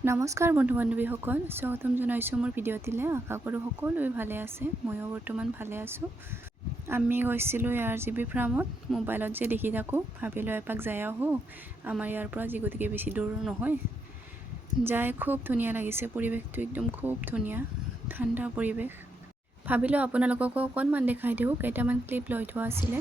নমস্কাৰ বন্ধু বান্ধৱীসকল, স্বাগতম জনাইছোঁ মোৰ ভিডিঅ'টিলে। আশা কৰোঁ সকলোৱে ভালে আছে। ময়ো বৰ্তমান ভালে আছোঁ। আমি গৈছিলোঁ ARGB ফাৰ্মত। মোবাইলত যে দেখি থাকোঁ, ভাবিলোঁ এপাক যাই আহোঁ। আমাৰ ইয়াৰ পৰা যি গতিকে বেছি দূৰ নহয়। যাই খুব ধুনীয়া লাগিছে, পৰিৱেশটো একদম খুব ধুনীয়া, ঠাণ্ডা পৰিৱেশ। ভাবিলোঁ আপোনালোককো অকণমান দেখাই দিওঁ। কেইটামান ক্লিপ লৈ থোৱা আছিলে।